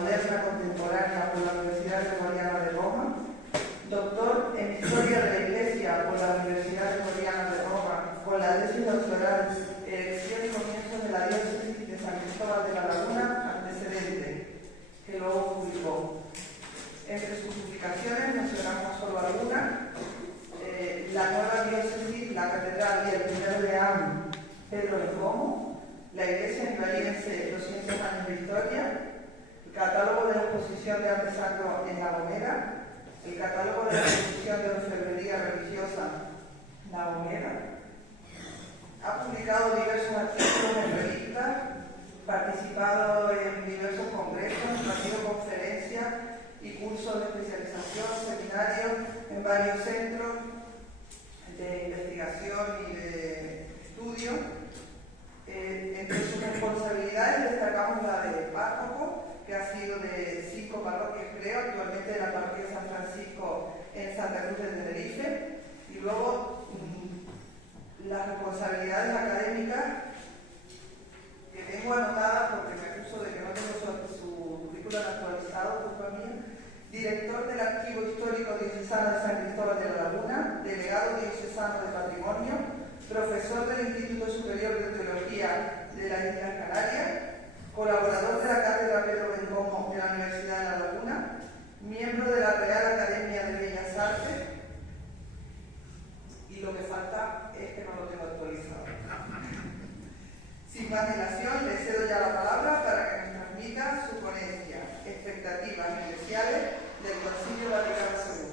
moderna contemporánea por la Universidad Gregoriana de Roma, doctor en Historia de la Iglesia por la Universidad Gregoriana de Roma, con la tesis doctoral Erección y comienzos de la diócesis de San Cristóbal de la Laguna, antecedente, que luego publicó. Entre sus publicaciones mencionamos solo algunas: La nueva diócesis, la catedral y el primer deán Pedro de Como, la iglesia nivariense 200 años de historia, el catálogo de la exposición de arte sacro en La Gomera, el catálogo de la exposición de orfebrería religiosa La Gomera. Ha publicado diversos artículos en revistas, participado en diversos congresos, impartido conferencias y cursos de especialización, seminarios en varios centros de investigación y de estudio. Entre sus responsabilidades destacamos la de párroco, que ha sido de 5 parroquias, creo, actualmente de la parroquia de San Francisco en Santa Cruz de Tenerife, y luego las responsabilidades académicas que tengo anotadas porque me acuso de que no tengo su currículum actualizado, culpa mía. Director del Archivo Histórico Diocesano de San Cristóbal de la Laguna, delegado diocesano de Patrimonio, profesor del Instituto Superior de Teología de las Islas Canarias, colaborador de la Cátedra Pedro Bengomo de la Universidad de La Laguna, miembro de la Real Academia de Bellas Artes, y lo que falta es que no lo tengo actualizado. Sin más dilación, le cedo ya la palabra para que nos transmita su ponencia, Expectativas Eclesiales del Concilio Vaticano II.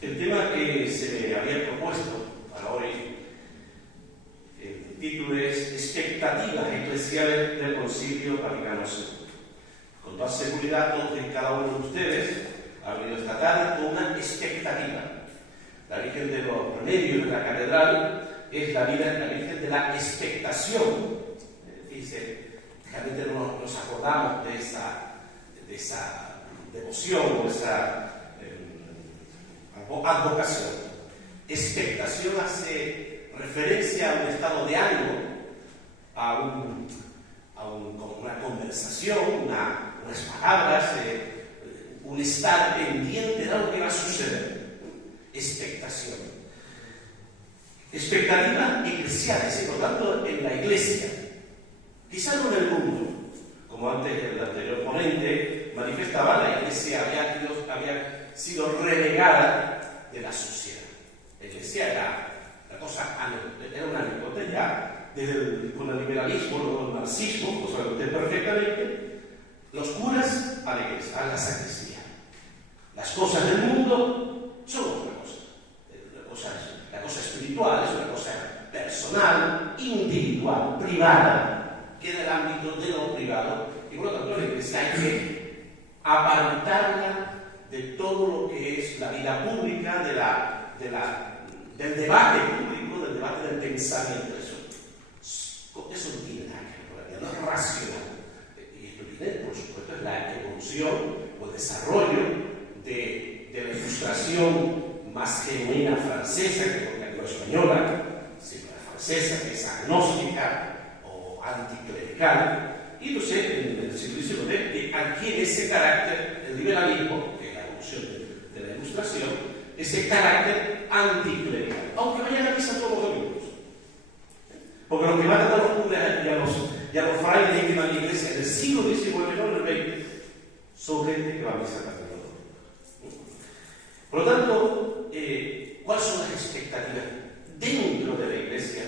El tema que se me había propuesto para hoy, el título es Expectativas Eclesiales del Concilio Vaticano II. Con toda seguridad, todos y cada uno de ustedes han venido esta tarde con una expectativa. La Virgen de los Remedios de la Catedral es la Virgen de la expectación. Fíjense, realmente no nos acordamos de esa devoción o esa advocación. Expectación hace referencia a un estado de ánimo, a una conversación, unas palabras, un estar pendiente de algo que va a suceder. Expectación. Expectativas eclesiales, y por tanto en la Iglesia, quizá no en el mundo. Como antes el anterior ponente manifestaba, la Iglesia había sido relegada de la sociedad. La Iglesia era una anécdota ya, con el liberalismo, luego el marxismo, lo sabe usted perfectamente. Los curas a la Iglesia, a la sacristía. Las cosas del mundo son otra cosa. La cosa espiritual es una cosa personal, individual, privada, que en el ámbito de lo privado, y por lo tanto la Iglesia hay que apartarla de todo lo que es la vida pública, del debate público, del debate del pensamiento. Eso no tiene nada que ver con la vida, no es racional. Y esto tiene, por supuesto, es la evolución o el desarrollo de la ilustración más genuina francesa que la española, sino la francesa, que es agnóstica o anticlerical. Y entonces, en el siglo XIX, adquiere ese carácter, el liberalismo, que es la evolución de la ilustración, ese carácter anticlerical, aunque vayan a misa todos los domingos. son gente que va a misa cada domingo. Por lo tanto, ¿cuáles son las expectativas dentro de la Iglesia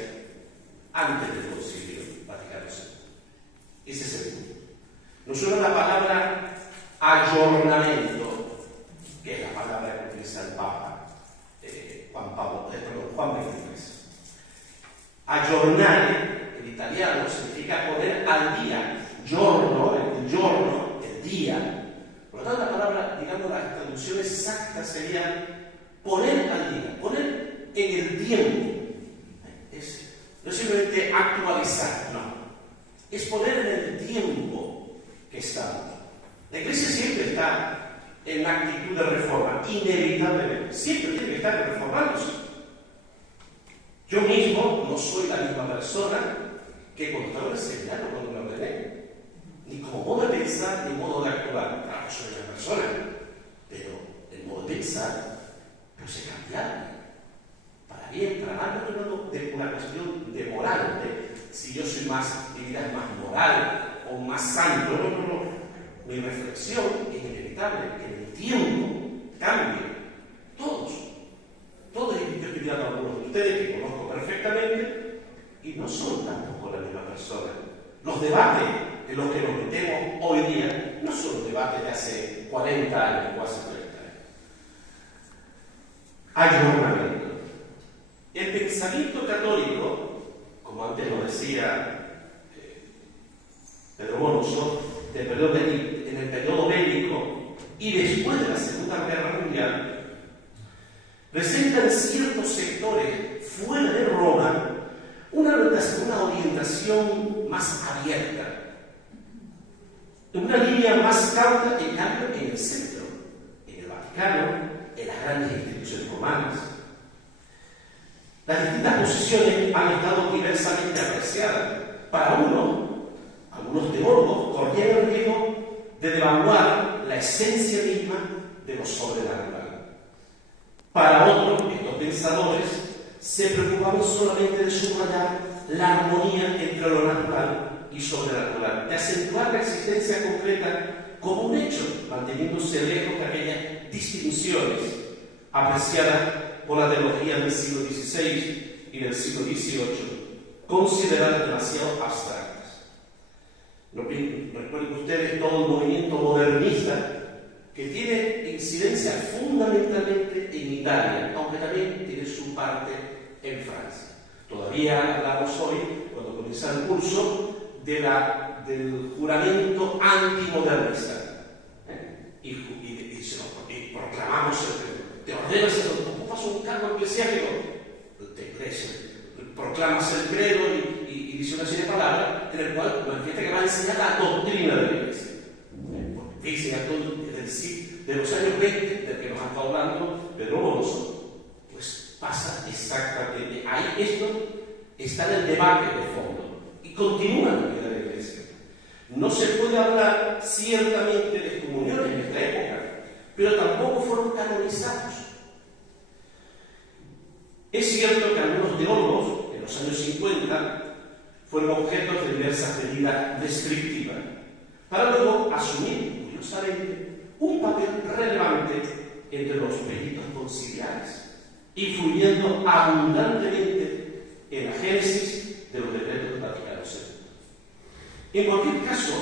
antes del Concilio Vaticano II? Ese es el punto. Nos suena la palabra ayornamiento, que es la palabra que utiliza el Papa Juan XXIII. Ayornare, en italiano, significa poner al día. Giorno, el día. Por lo tanto, la palabra, digamos, la traducción exacta sería poner al día, poner en el tiempo. No es simplemente actualizar, no. Es poner en el tiempo que estamos. La Iglesia siempre está en la actitud de reforma, inevitablemente. Siempre tiene que estar reformándose. Yo mismo no soy la misma persona que cuando estaba en el seminario, cuando me ordené. Ni como modo de pensar, ni modo de actuar. Claro, soy una persona, pero el modo de pensar pues se cambia. Para bien, para mal, no estoy hablando de una cuestión de moral, de si yo soy más, diría, más moral o más santo. No. Mi reflexión es inevitable, que en el tiempo cambie. Todos, yo estoy mirando a algunos de ustedes que conozco perfectamente y no son tampoco la misma persona. Los debates en los que nos metemos hoy día no son los debates de hace 40 años o hace 30 años. Ayornamiento. El pensamiento católico, como antes lo decía Pedro Bonoso, en el periodo bélico y después de la Segunda Guerra Mundial, presentan ciertos sectores fuera de Roma una orientación más abierta, una línea más cauta, en cambio, en el centro, en el Vaticano, en las grandes instituciones romanas. Las distintas posiciones han estado diversamente apreciadas. Para algunos teólogos corrían el riesgo de devaluar la esencia misma de lo sobrenatural. Para otros, estos pensadores se preocupaban solamente de subrayar la armonía entre lo natural y sobrenatural, de acentuar la existencia concreta como un hecho, manteniéndose lejos de aquellas distinciones apreciadas por la teología del siglo XVI y del siglo XVIII, consideradas demasiado abstractas. Recuerden ustedes todo el movimiento modernista que tiene incidencia fundamentalmente en Italia, aunque también tiene su parte en Francia. Todavía hablamos hoy, cuando comienza el curso, del juramento antimodernista. Y proclamamos te ordenas, ocupas un cargo eclesiástico, proclamas el credo y dice una serie de palabras en el cual manifiesta que va a enseñar la doctrina de la Iglesia. Dice ya todo de los años 20, del que nos ha estado hablando Pedro Bonoso, pues pasa exactamente. Ahí esto está en el debate de fondo y continúa en la vida de la Iglesia. No se puede hablar ciertamente de excomuniones en esta época, pero tampoco fueron canonizados. Es cierto que algunos teólogos en los años 50 fueron objetos de diversas medidas restrictivas, para luego asumir, curiosamente, un papel relevante entre los peritos conciliares, influyendo abundantemente en la génesis de los decretos del Vaticano II. En cualquier caso,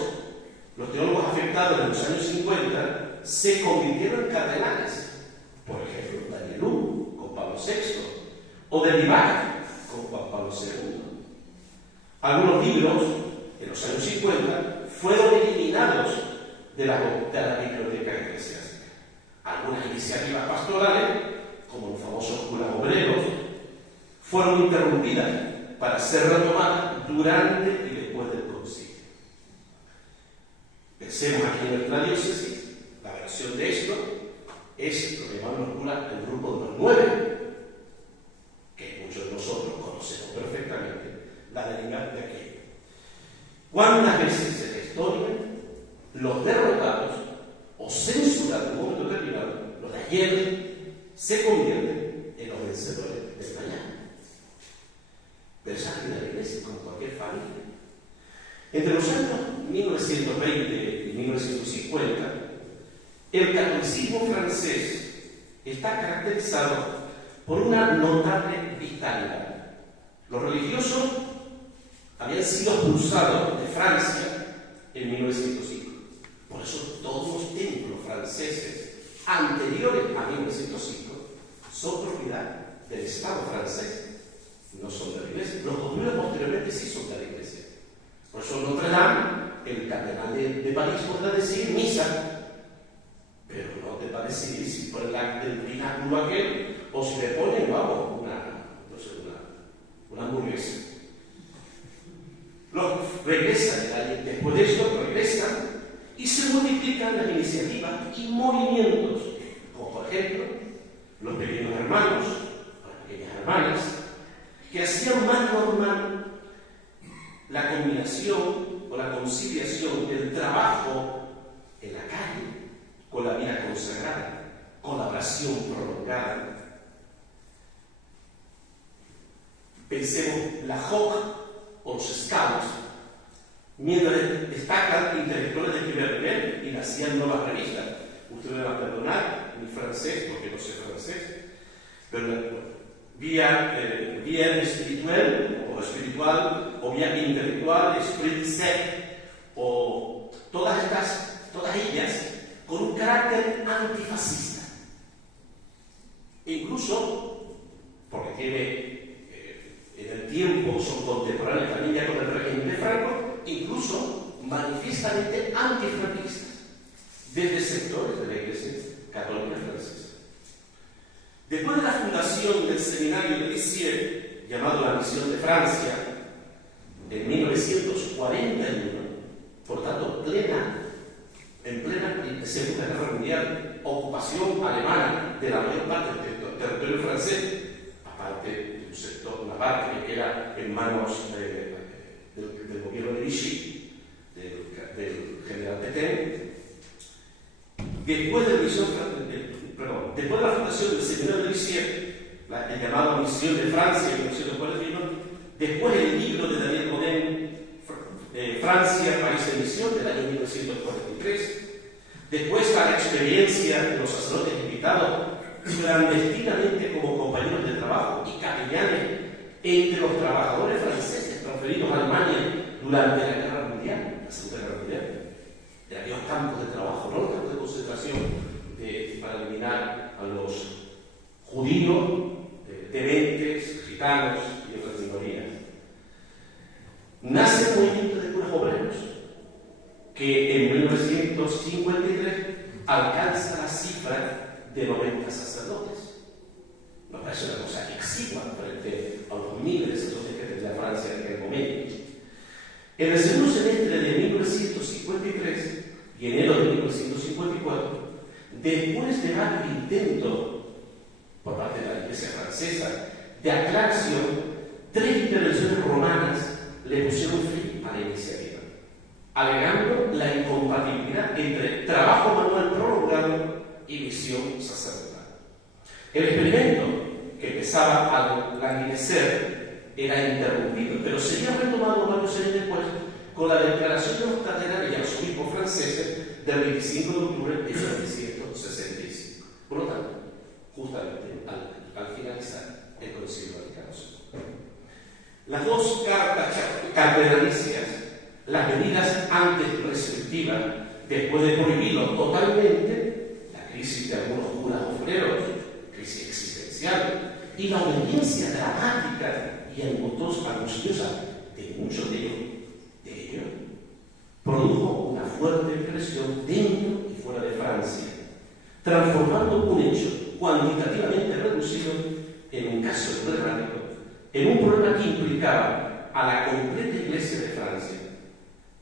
los teólogos afectados en los años 50 se convirtieron en cardenales, por ejemplo, Danielú con Pablo VI, o de Vivac con Juan Pablo II. Algunos libros, en los años 50, fueron eliminados de la biblioteca eclesiástica. Algunas iniciativas pastorales, como los famosos curas obreros, fueron interrumpidas para ser retomadas durante y después del concilio. Pensemos aquí en nuestra diócesis, la versión de esto es lo que llamamos los curas el grupo de los 9, que muchos de nosotros conocemos perfectamente la deriva de aquello. ¿Cuántas veces en la historia los derrotados o censurados en un momento determinado, los de ayer, se convierten en los vencedores del mañana? Pero esa es la Iglesia, como cualquier familia. Entre los años 1920 y 1950, El catolicismo francés está caracterizado por una notable vitalidad. Los religiosos habían sido expulsados de Francia en 1905. Por eso todos los templos franceses anteriores a 1905 son propiedad del Estado francés, no son de la Iglesia. Los construidos posteriormente sí son de la Iglesia. Por eso Notre Dame, el cardenal de París podrá decir misa, pero no te va a decidir si por el pináculo aquel o si le ponen, vamos, una hamburguesa. Los regresan, después de esto regresan y se multiplican las iniciativas y movimientos, como por ejemplo los pequeños hermanos, las pequeñas hermanas, que hacían más normal la combinación o la conciliación del trabajo en la calle con la vida consagrada, con la oración prolongada. Pensemos la JOC o los Scouts, mientras destacan intelectuales de primer nivel y nacían nuevas revistas. Ustedes me van a perdonar mi francés, porque no sé francés, pero vía espiritual, o vía intelectual, esprit sec, o todas ellas con un carácter antifascista. E incluso, porque en el tiempo son contemporáneos también ya con el régimen de Franco, incluso manifiestamente antifranquistas, desde sectores de la Iglesia Católica Francesa. Después de la fundación del seminario de Lisieux, llamado la Misión de Francia, en 1941, por tanto, en plena Segunda Guerra Mundial, ocupación alemana de la mayor parte del territorio francés, aparte de un sector, una parte que era en manos del gobierno de Vichy, del general Pétain. Después de la fundación del seminario de Lisieux, el llamado Misión de Francia en 1941, después el libro de Daniel Godin, Francia, País de Misión, del año 1943, después la experiencia de los sacerdotes invitados clandestinamente como compañeros de trabajo y capellanes entre los trabajadores franceses transferidos a Alemania durante la Guerra Mundial, la Segunda Guerra Mundial, de aquellos campos de trabajo, no los campos de concentración para eliminar a los judíos, dementes, gitanos y otras minorías. Nace el movimiento de curas obreros, que en 1953 alcanza la cifra de 90 sacerdotes. Nos parece una cosa exigua frente a los miles de sacerdotes que tenía Francia en aquel momento. En el segundo semestre de 1953 y enero de 1954, después de varios intentos por parte de la Iglesia francesa de aclaración, 3 intervenciones romanas le pusieron fin a la iniciativa, alegando la incompatibilidad entre trabajo manual prolongado y misión sacerdotal. El experimento, que empezaba a languidecer, era interrumpido, pero sería retomado varios años después con la declaración de los cardenales y arzobispos franceses del 25 de octubre de 1965. Por lo tanto, justamente al finalizar el Concilio Vaticano II. Las dos cartas cardenalicias, las medidas antes restrictivas, después de prohibirlo totalmente, la crisis de algunos curas obreros, crisis existencial, y la obediencia dramática y angustiosa de muchos de ellos, produjo una fuerte presión dentro y fuera de Francia, transformando un hecho cuantitativamente reducido en un caso emblemático, en un problema que implicaba a la completa Iglesia de Francia,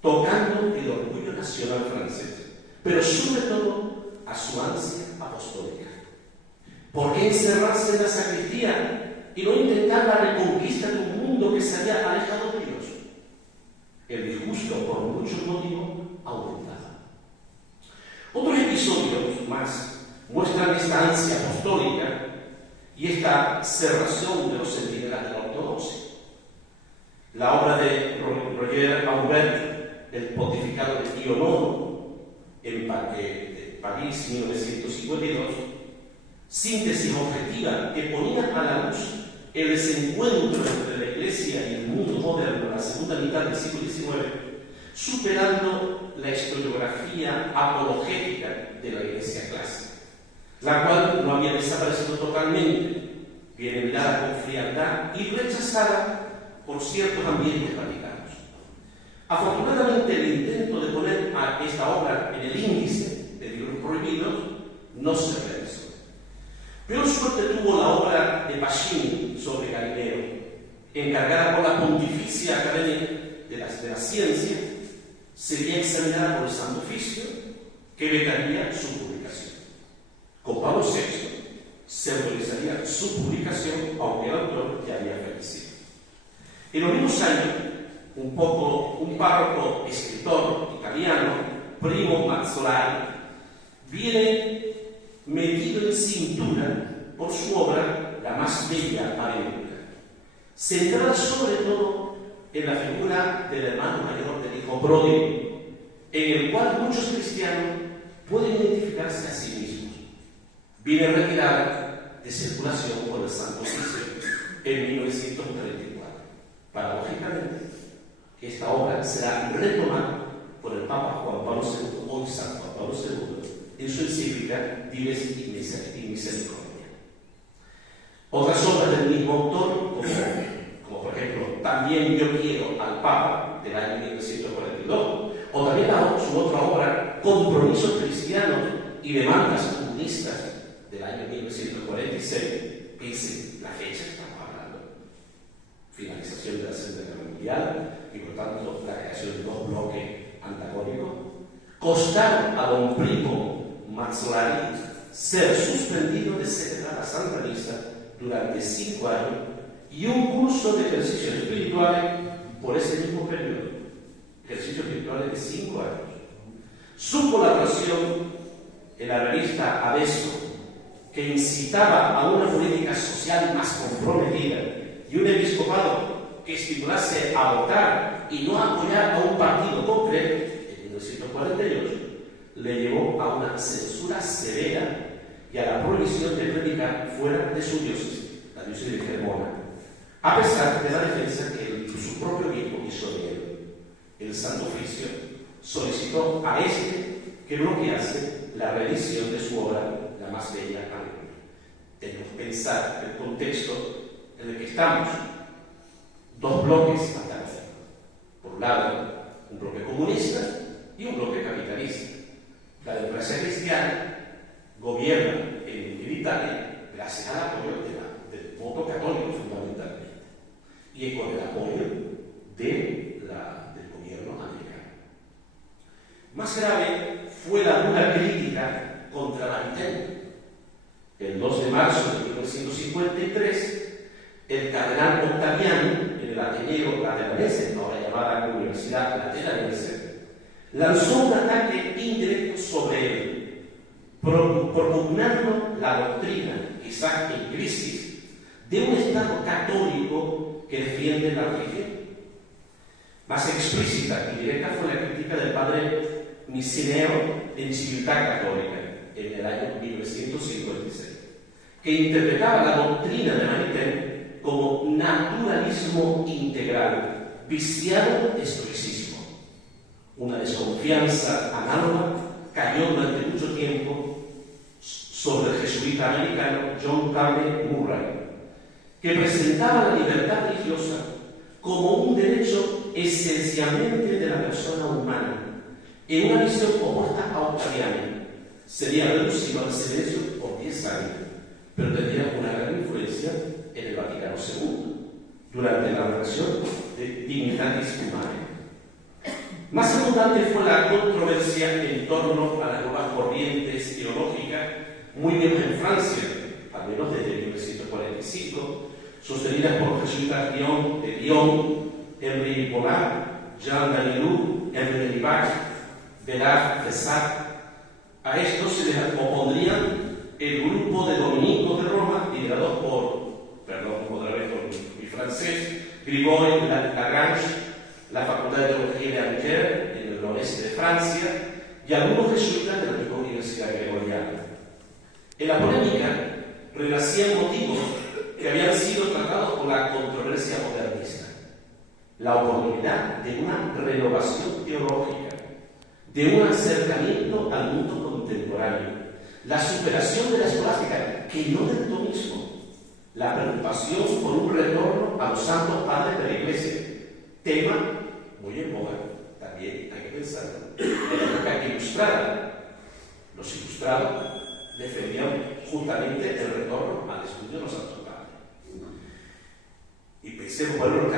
tocando el orgullo nacional francés, pero sobre todo a su ansia apostólica. ¿Por qué encerrarse en la sacristía y no intentar la reconquista de un mundo que se había alejado de Dios? El disgusto, por muchos motivos, aumentaba. Otros episodios más muestran esta ansia apostólica y esta cerración de los centinelas de la ortodoxia. La obra de Roger Aubert, El pontificado de Pío IX, París, 1952, síntesis objetiva que ponía a la luz el desencuentro entre la Iglesia y el mundo moderno en la segunda mitad del siglo XIX, superando la historiografía apologética de la Iglesia clásica, la cual no había desaparecido totalmente, viene mirada con frialdad y rechazada por ciertos ambientes vaticanos. Afortunadamente, el intento de poner a esta obra en el índice de libros prohibidos no se realizó. Peor suerte tuvo la obra de Pacini sobre Galileo, encargada por la Pontificia Academia de la Ciencia. Sería examinada por el Santo Oficio, que vetaría su publicación. Con Pablo VI se autorizaría su publicación, aunque el autor ya había fallecido. En los mismos años, un párroco escritor italiano, Primo Mazzolari, viene metido en cintura por su obra La más bella aventura, centrada sobre todo en la figura del hermano mayor del hijo pródigo, en el cual muchos cristianos pueden identificarse a sí mismos. Viene retirada de circulación por el Santo Oficio en 1934. Paradójicamente, esta obra será retomada por el Papa Juan Pablo II, hoy San Juan Pablo II, en su encíclica Dives y Misericordia. Otras obras del mismo autor, como por ejemplo También yo quiero al Papa, del año 1942, o también su otra obra Compromisos cristianos y demandas comunistas, del año 1946, piensen la fecha que estamos hablando, finalización de la Segunda Guerra Mundial y por tanto la creación de dos bloques antagónicos, costaron a don Primo Mazzolari ser suspendido de celebrar la Santa Misa durante 5 años y un curso de ejercicios espirituales por ese mismo periodo, ejercicios espirituales de 5 años. Su colaboración en la revista Adesso, que incitaba a una política social más comprometida y un episcopado que estimulase a votar y no a apoyar a un partido concreto, en 1948, le llevó a una censura severa y a la prohibición de predicar fuera de su diócesis, la diócesis de Cremona, a pesar de la defensa que su propio obispo hizo de él. El Santo Oficio solicitó a este que bloquease la reedición de su obra La más bella aventura. Tenemos que pensar el contexto en el que estamos. Dos bloques antagónicos. Por un lado, un bloque comunista y un bloque capitalista. La democracia cristiana gobierna en Italia gracias al apoyo del voto católico fundamentalmente y con el apoyo del gobierno americano. Más grave fue la dura crítica contra la Vitente. El 2 de marzo de 1953, el cardenal Ottaviani, en el Ateneo Lateranense, ahora llamada Universidad Lateranense, lanzó un ataque indirecto sobre él, propugnando la doctrina, quizás en crisis, de un Estado católico que defiende la religión. Más explícita y directa fue la crítica del padre Micineo en Civiltà Católica, en el año 1956, que interpretaba la doctrina de Maritain como naturalismo integral, viciado estoicismo. Una desconfianza análoga cayó durante mucho tiempo sobre el jesuita americano John Carney Murray, que presentaba la libertad religiosa como un derecho esencialmente de la persona humana, en una visión opuesta a Ottaviani. Sería reducido al silencio por 10 años, pero tendría una gran influencia en el Vaticano II durante la relación de Dignitatis Humanae. Más abundante fue la controversia en torno a las nuevas corrientes ideológicas muy viejas en Francia, al menos desde 1945, sostenidas por los jesuitas de Lyon, Henri Bollard, Jean Danilou, Henri Delibac, Bernard Fessat. A esto se les opondrían el grupo de dominicos de Roma, liderados por, perdón, otra vez por mi francés, Grigore Lagrange, la Facultad de Teología de Angers, en el noreste de Francia, y algunos jesuitas de la misma Universidad Gregoriana. En la polémica renacían motivos que habían sido tratados por la controversia modernista: la oportunidad de una renovación teológica, de un acercamiento al mundo contemporáneo, la superación de la escolástica, que no del tomismo, la preocupación por un retorno a los santos padres de la Iglesia, tema muy en boga, también hay que pensarlo, en la época ilustrada. Los ilustrados defendían justamente el retorno al estudio de los santos padres. Y pensemos, bueno, el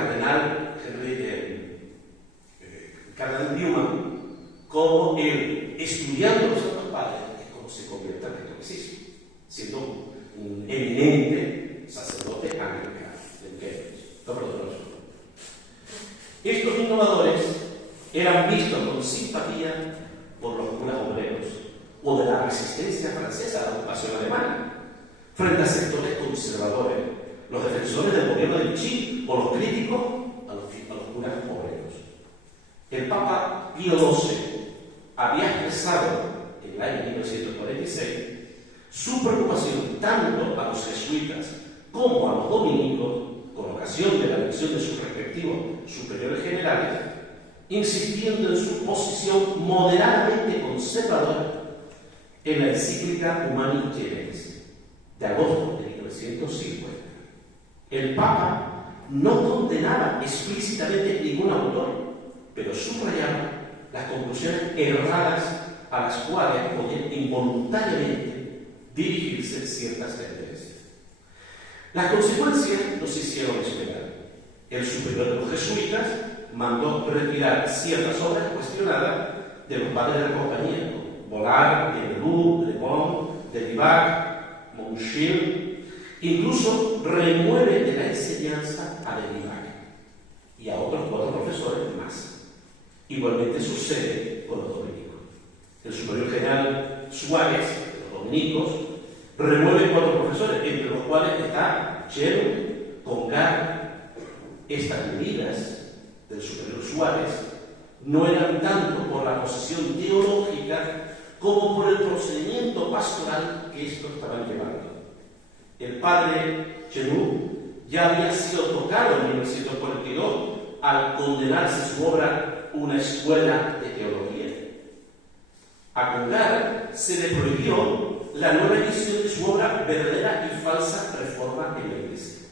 cardenal Newman, como él, estudiando los santos padres, es como se convierte en catolicismo, siendo un eminente sacerdote anglicano del Cambridge. Estos innovadores eran vistos con simpatía por los curas obreros o de la resistencia francesa a la ocupación alemana, frente a sectores conservadores, los defensores del gobierno de Vichy o los críticos a los curas obreros. El Papa Pío XII había expresado en el año 1946 su preocupación tanto a los jesuitas como a los dominicos con ocasión de la elección de sus respectivos superiores generales, insistiendo en su posición moderadamente conservadora en la encíclica Humani Generis de agosto de 1950. El Papa no condenaba explícitamente ningún autor, pero subrayaba las conclusiones erradas a las cuales podían involuntariamente dirigirse ciertas tendencias. Las consecuencias no se hicieron esperar. El superior de los jesuitas mandó retirar ciertas obras cuestionadas de los padres de la compañía, Bollard, de Leroux, Le Bon, de Libac, Montchil. Incluso remueve de la enseñanza a de Libac y a otros 4 profesores más. Igualmente sucede con los dominicos. El superior general Suárez, de los dominicos, remueve 4 profesores, entre los cuales está Chero, Congar. Estas medidas del superior Suárez no eran tanto por la posición teológica como por el procedimiento pastoral que estos estaban llevando. El padre Chenu ya había sido tocado en 1942 al condenarse su obra Una escuela de teología. A Congar se le prohibió la nueva edición de su obra Verdadera y falsa reforma en la Iglesia,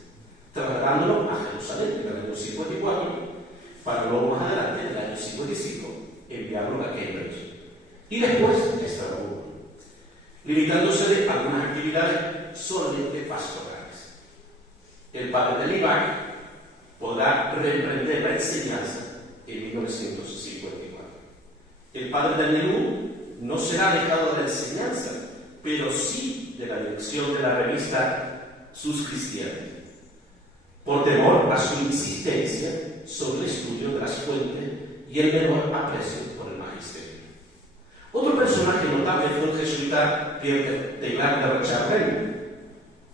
trasladándolo a Jerusalén en el año 54, para luego más adelante, en el año 55, enviarlo a Cambridge y después a Estrasburgo, limitándose a algunas actividades solamente pastorales. El padre de Libac podrá reemprender la enseñanza en 1954. El padre de Leroux no será alejado de la enseñanza, pero sí de la dirección de la revista Sus Cristianos, por temor a su insistencia sobre el estudio de las fuentes y el menor aprecio por el magisterio. Otro personaje notable fue el jesuita Pierre Teilhard de Recharren,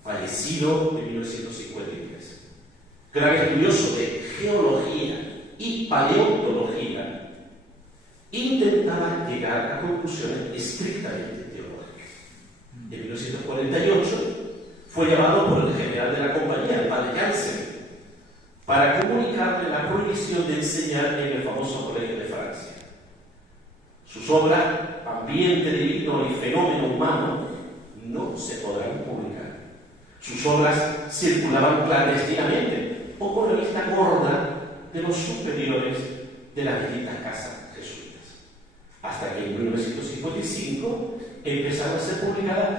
fallecido en 1953. Gran estudioso de geología y paleontología, intentaba llegar a conclusiones estrictamente teológicas. En 1948 fue llamado por el general de la compañía, el padre Janssen, para comunicarle la prohibición de enseñar en el famoso Colegio de Francia. Sus obras, Ambiente divino y Fenómeno humano, no se podrán publicar. Sus obras circulaban clandestinamente o por la vista gorda de los superiores de las distintas casas jesuitas, hasta que en 1955 empezaron a ser publicadas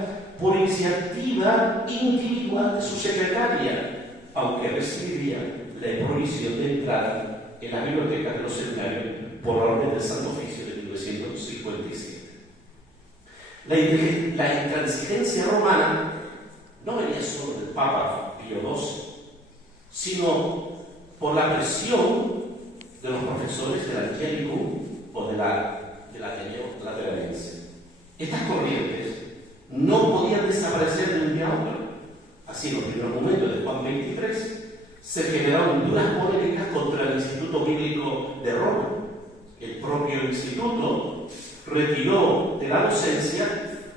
por iniciativa individual de su secretaria, aunque recibiría la prohibición de entrada en la biblioteca de los seminarios por orden del Santo Oficio de 1957. La intransigencia romana no venía solo del Papa Pío XII, sino por la presión de los profesores del Angelicum o del Ateneo Lateranense. Estas corrientes no podían desaparecer de un día a otro. Así, en los primeros momentos de Juan XXIII se generaron duras polémicas contra el Instituto Bíblico de Roma. El propio instituto retiró de la docencia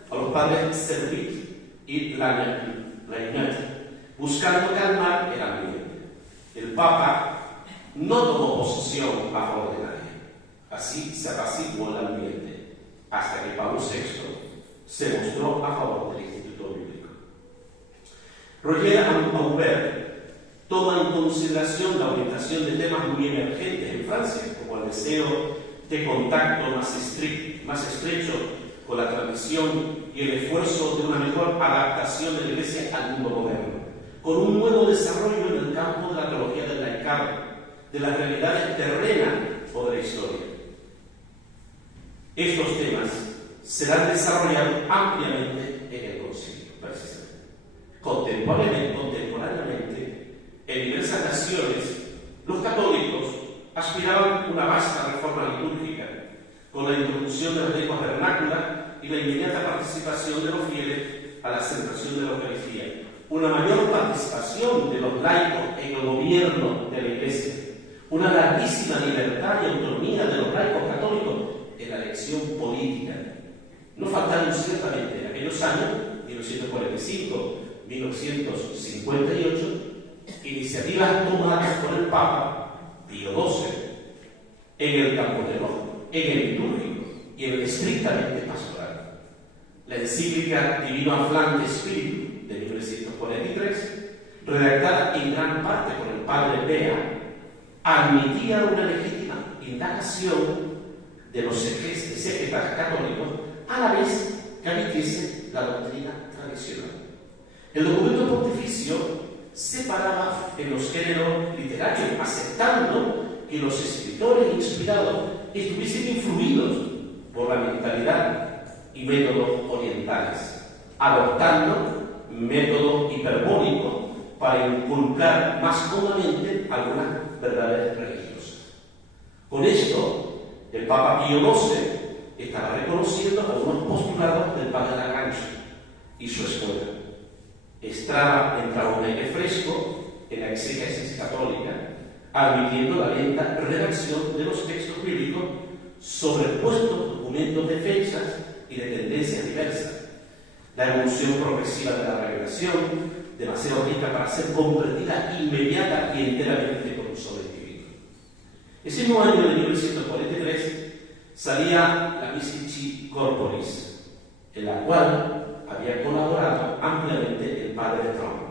a los padres Servit y Lainat, buscando calmar el ambiente. El Papa no tomó posesión a favor de nadie. Así se apaciguó el ambiente, hasta que Pablo VI se mostró a favor del Instituto Bíblico. Roger Aubert toma en consideración la orientación de temas muy emergentes en Francia, como el deseo de contacto más estrecho con la tradición y el esfuerzo de una mejor adaptación de la Iglesia al mundo moderno, con un nuevo desarrollo en el campo de la teología del laicado, de las realidades terrenas o de la historia. Estos temas serán desarrollados ampliamente en el concilio, precisamente. Contemporáneamente, en diversas naciones, los católicos aspiraban a una vasta reforma litúrgica, con la introducción de las lenguas vernáculas y la inmediata participación de los fieles a la celebración de la Eucaristía, una mayor participación de los laicos en el gobierno de la Iglesia, una larguísima libertad y autonomía de los laicos católicos en la elección política. No faltaron ciertamente en aquellos años, 1945-1958, iniciativas tomadas por el Papa Pío XII en el campo teológico, en el litúrgico y en el estrictamente pastoral. La encíclica Divino Afflante Spiritu de 1943, redactada en gran parte por el padre Bea, admitía una legítima indagación de los exégetas católicos a la vez que admitiese la doctrina tradicional. El documento pontificio separaba en los géneros literarios, aceptando que los escritores inspirados estuviesen influidos por la mentalidad y métodos orientales, adoptando métodos hiperbólicos para inculcar más cómodamente algunas verdades religiosas. Con esto, el Papa Pío XII estaba reconociendo algunos postulados del Padre Lagrange y su escuela. Entraba un aire fresco en la exégesis católica, admitiendo la lenta redacción de los textos bíblicos sobrepuestos documentos de fechas y de tendencias diversas. La evolución progresiva de la revelación, demasiado rica para ser comprendida inmediata y enteramente por un solo individuo. Ese mismo año de 1943 salía la Mystici Corporis, en la cual había colaborado ampliamente el padre Trump.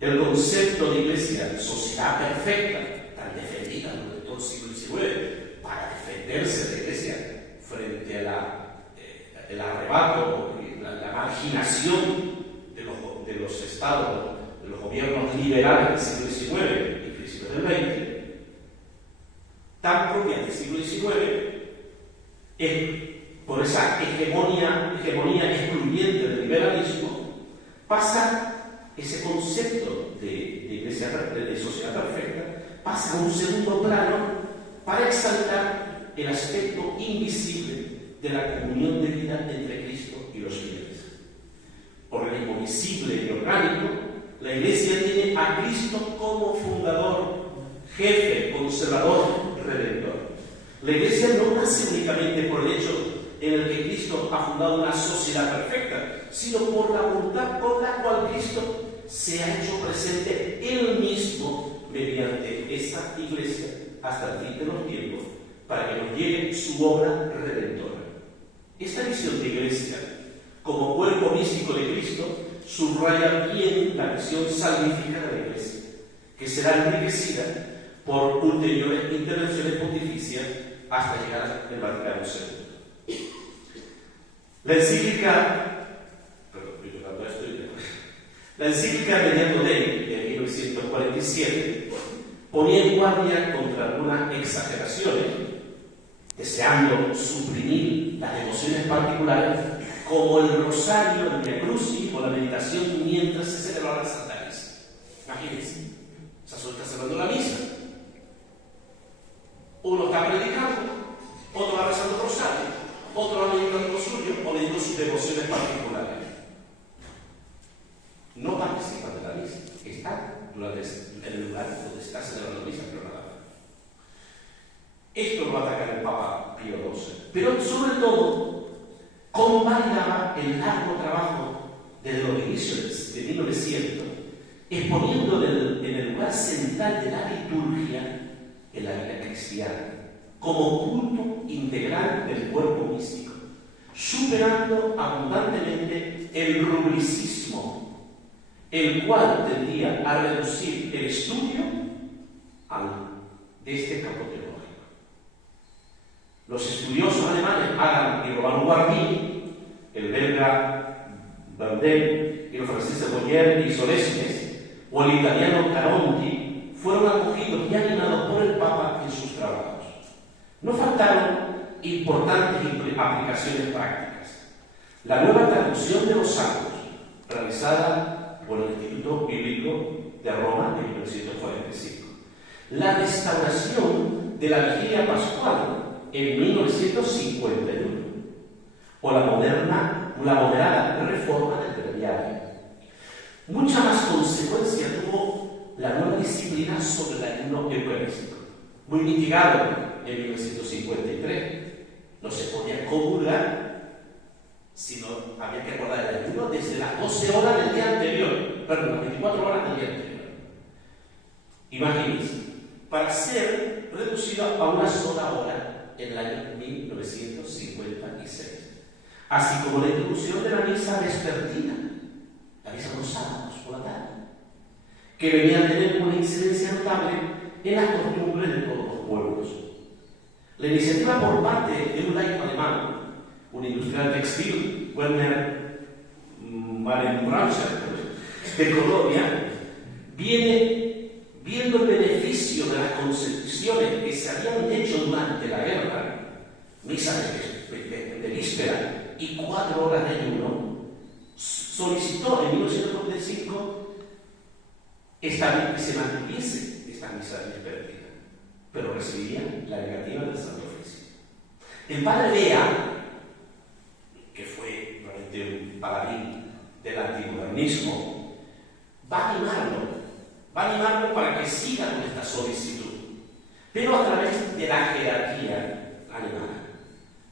El concepto de iglesia, sociedad perfecta, tan defendida durante todo el siglo XIX, para defenderse de la iglesia frente a el arrebato y la marginación de los estados, de los gobiernos liberales del siglo XIX y principios del XX, tan propia del siglo XIX, por esa hegemonía excluyente del liberalismo, pasa ese concepto de iglesia de sociedad perfecta, pasa a un segundo plano para exaltar el aspecto invisible de la comunión de vida entre Cristo y los fieles. Organismo visible y orgánico, la Iglesia tiene a Cristo como fundador, jefe, conservador, redentor. La Iglesia no nace únicamente por el hecho en el que Cristo ha fundado una sociedad perfecta, sino por la voluntad por la cual Cristo se ha hecho presente Él mismo mediante esa Iglesia hasta el fin de los tiempos, para que nos llegue su obra redentora. Esta visión de Iglesia como cuerpo místico de Cristo subraya bien la visión salvífica de la Iglesia, que será enriquecida por ulteriores intervenciones pontificias hasta llegar al Vaticano II. La encíclica Mediator Dei de 1947 ponía en guardia contra algunas exageraciones, deseando suprimir las devociones particulares como el rosario, el Via Crucis o la meditación mientras se celebraba la Santa Misa. Imagínense, Sacerdote está celebrando la misa, uno está predicando, otro va rezando el rosario, otro va meditando lo suyo o leyendo sus devociones particulares. No participan de la misa, están en el lugar donde está celebrando la misa, pero nada. Esto lo va a atacar el Papa Pío XII. pero sobre todo convalidaba el largo trabajo desde los inicios de 1900, exponiendo en el lugar central de la liturgia en la vida cristiana, como culto integral del cuerpo místico, superando abundantemente el rubricismo, el cual tendía a reducir el estudio de este campo teológico. Los estudiosos alemanes Adam y Romano Guardini, el belga Bandel y los franceses Boyer y Solesmes, o el italiano Caronti, fueron acogidos y animados por el Papa en sus trabajos. No faltaron importantes aplicaciones prácticas. La nueva traducción de los Salmos, realizada por el Instituto Bíblico de Roma en 1945. La restauración de la Vigilia Pascual en 1951. O la moderada reforma del breviario. Mucha más consecuencia tuvo la nueva disciplina sobre el ayuno eucarístico, muy mitigado en 1953. No se podía comulgar, sino había que acordar el ayuno desde las 12 horas del día anterior, perdón, las 24 horas del día anterior. Imagínense, para ser reducido a una sola hora en el año 1956. Así como la introducción de la misa vespertina, la misa los sábados por la tarde, que venía a tener una incidencia notable en las costumbres de todos los pueblos. La iniciativa por parte de un laico alemán, un industrial textil, Werner Marenbrauser, de Colonia, viene viendo el beneficio de las concepciones que se habían hecho durante la guerra, misa de víspera y 4 horas de ayuno, solicitó en 1945 que se mantuviese esta misa vespertina, pero recibía la negativa del Santo Oficio. El padre Bea, que fue realmente un paladín del antimodernismo, va a animarlo para que siga con esta solicitud, pero a través de la jerarquía alemana,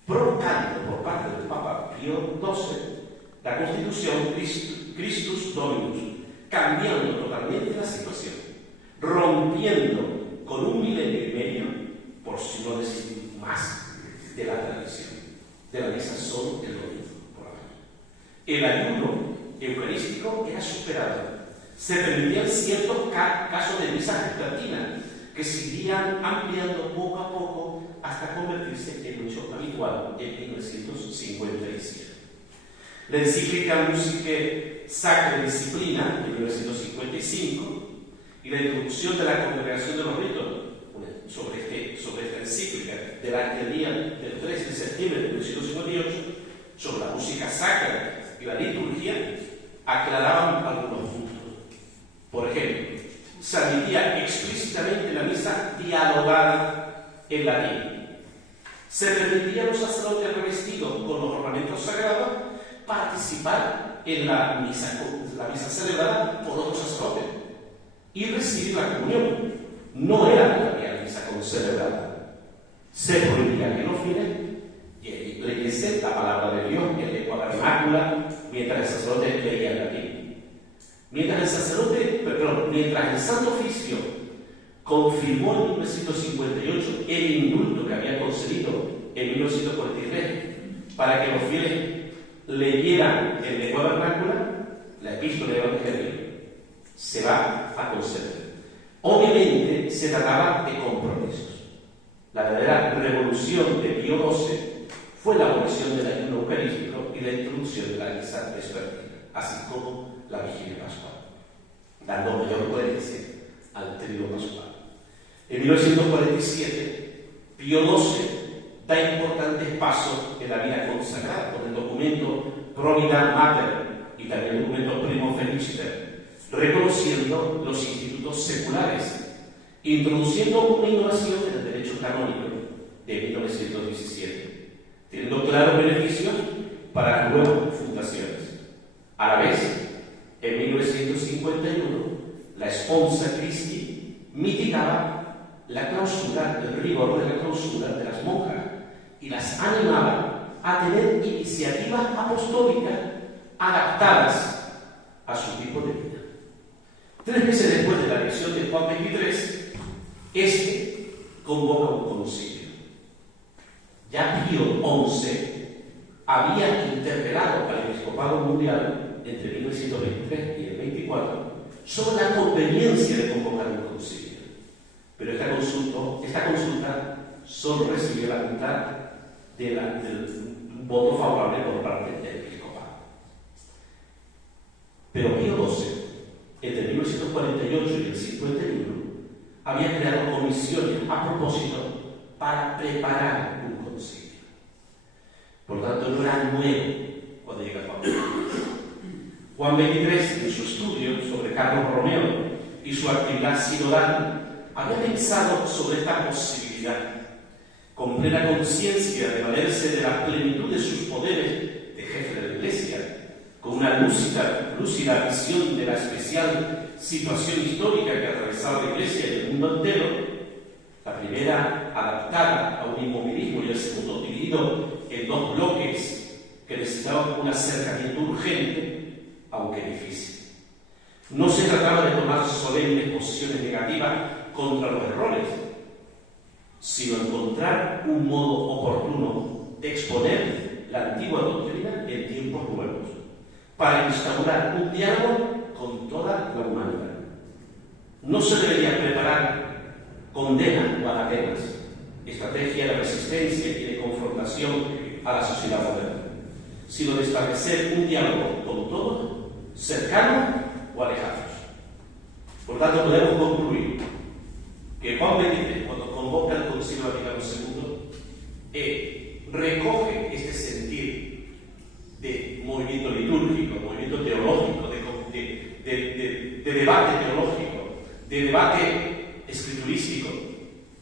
provocando por parte del Papa Pío XII la constitución Christus Dominus, cambiando totalmente la situación, rompiendo con 1 milenio y medio, por si no decir más, de la tradición de la misa solo el domingo por la mañana. El ayuno eucarístico era superado. Se permitían ciertos casos de misa vespertina que seguían ampliando poco a poco hasta convertirse en un hecho habitual en 1957. La encíclica Musicae Sacrae Disciplina de 1955 y la introducción de la Congregación de los Ritos sobre esta encíclica del día del 3 de septiembre de 1958 sobre la música sacra y la liturgia aclaraban algunos puntos. Por ejemplo, se admitía explícitamente la misa dialogada en latín. Se permitía a los sacerdotes revestidos con los ornamentos sagrados participar en la misa celebrada por otros sacerdotes y recibir la comunión. No era todavía la misa celebrada. Se prohibía que los fieles leyesen la palabra de Dios en lengua vernácula mientras el sacerdote leía el latín. Mientras el Santo Oficio confirmó en 1958 el indulto que había concedido en 1943 para que los fieles leyeran en lengua vernácula, la epístola del Evangelio se va a conceder. Obviamente se trataba de compromisos. La verdadera revolución de Pío XII fue la abolición del ayuno eucarístico y la introducción de la misa vespertina, así como la vigilia pascual, dando mayor coherencia al trío pascual. En 1947, Pío XII da importantes pasos en la vida consagrada con el documento Providam Mater y también el documento Primo Feliciter, reconociendo los institutos seculares, introduciendo una innovación en el derecho canónico de 1917, teniendo claros beneficios para las nuevas fundaciones. A la vez, en 1951, la Sponsa Christi mitigaba la clausura, el rigor de la clausura de las monjas, y las animaba a tener iniciativas apostólicas adaptadas a su tipo de vida. 3 meses después de la elección de Juan XXIII, este convoca un concilio. Ya Pío XI había interpelado al episcopado mundial entre 1923 y el 24 sobre la conveniencia de convocar un concilio. Pero esta consulta solo recibió la mitad del voto favorable por parte del episcopado. Pero Pío XII, entre 1948 y el 51, había creado comisiones a propósito para preparar un concilio. Por tanto, no era nuevo cuando llega Juan XXIII. Juan XXIII, en su estudio sobre Carlos Romeo y su actividad sinodal, había pensado sobre esta posibilidad, con plena conciencia de valerse de la plenitud de sus poderes de jefe de la Iglesia, con una lúcida visión de la especial situación histórica que atravesaba la Iglesia y el mundo entero, la primera adaptada a un inmovilismo y el segundo dividido en 2 bloques que necesitaban un acercamiento urgente, aunque difícil. No se trataba de tomar solemnes posiciones negativas contra los errores, sino encontrar un modo oportuno de exponer la antigua doctrina en tiempos nuevos, para instaurar un diálogo con toda la humanidad. No se debería preparar condenas o anatemas, estrategia de resistencia y de confrontación a la sociedad moderna, sino de establecer un diálogo con todos, cercanos o alejados. Por tanto, podemos concluir que Juan XXIII, cuando convoca el Concilio Vaticano II, recoge este sentir de movimiento litúrgico, movimiento teológico, de debate teológico, de debate escriturístico,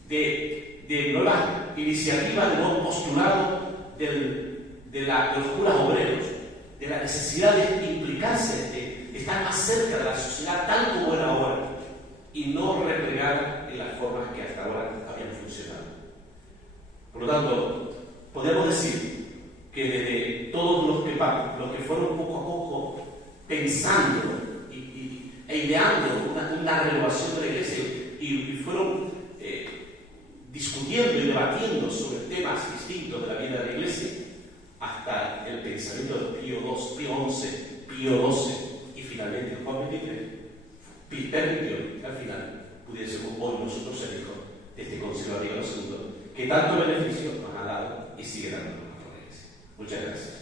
de nuevas iniciativas, de nuevos postulados de los curas obreros, de la necesidad de implicarse, de estar más cerca de la sociedad tal como era ahora y no replegar en las formas que hasta ahora habían funcionado. Por lo tanto, podemos decir que desde todos los que fueron poco a poco pensando e ideando una renovación de la Iglesia y fueron discutiendo y debatiendo sobre temas distintos de la vida de la Iglesia, hasta el pensamiento de Pío XI, Pío XII y finalmente Juan XXIII, permitió que al final pudiésemos hoy nosotros ser hijos de este Concilio Vaticano II, que tanto beneficio nos ha dado y sigue dando a la Iglesia. Muchas gracias.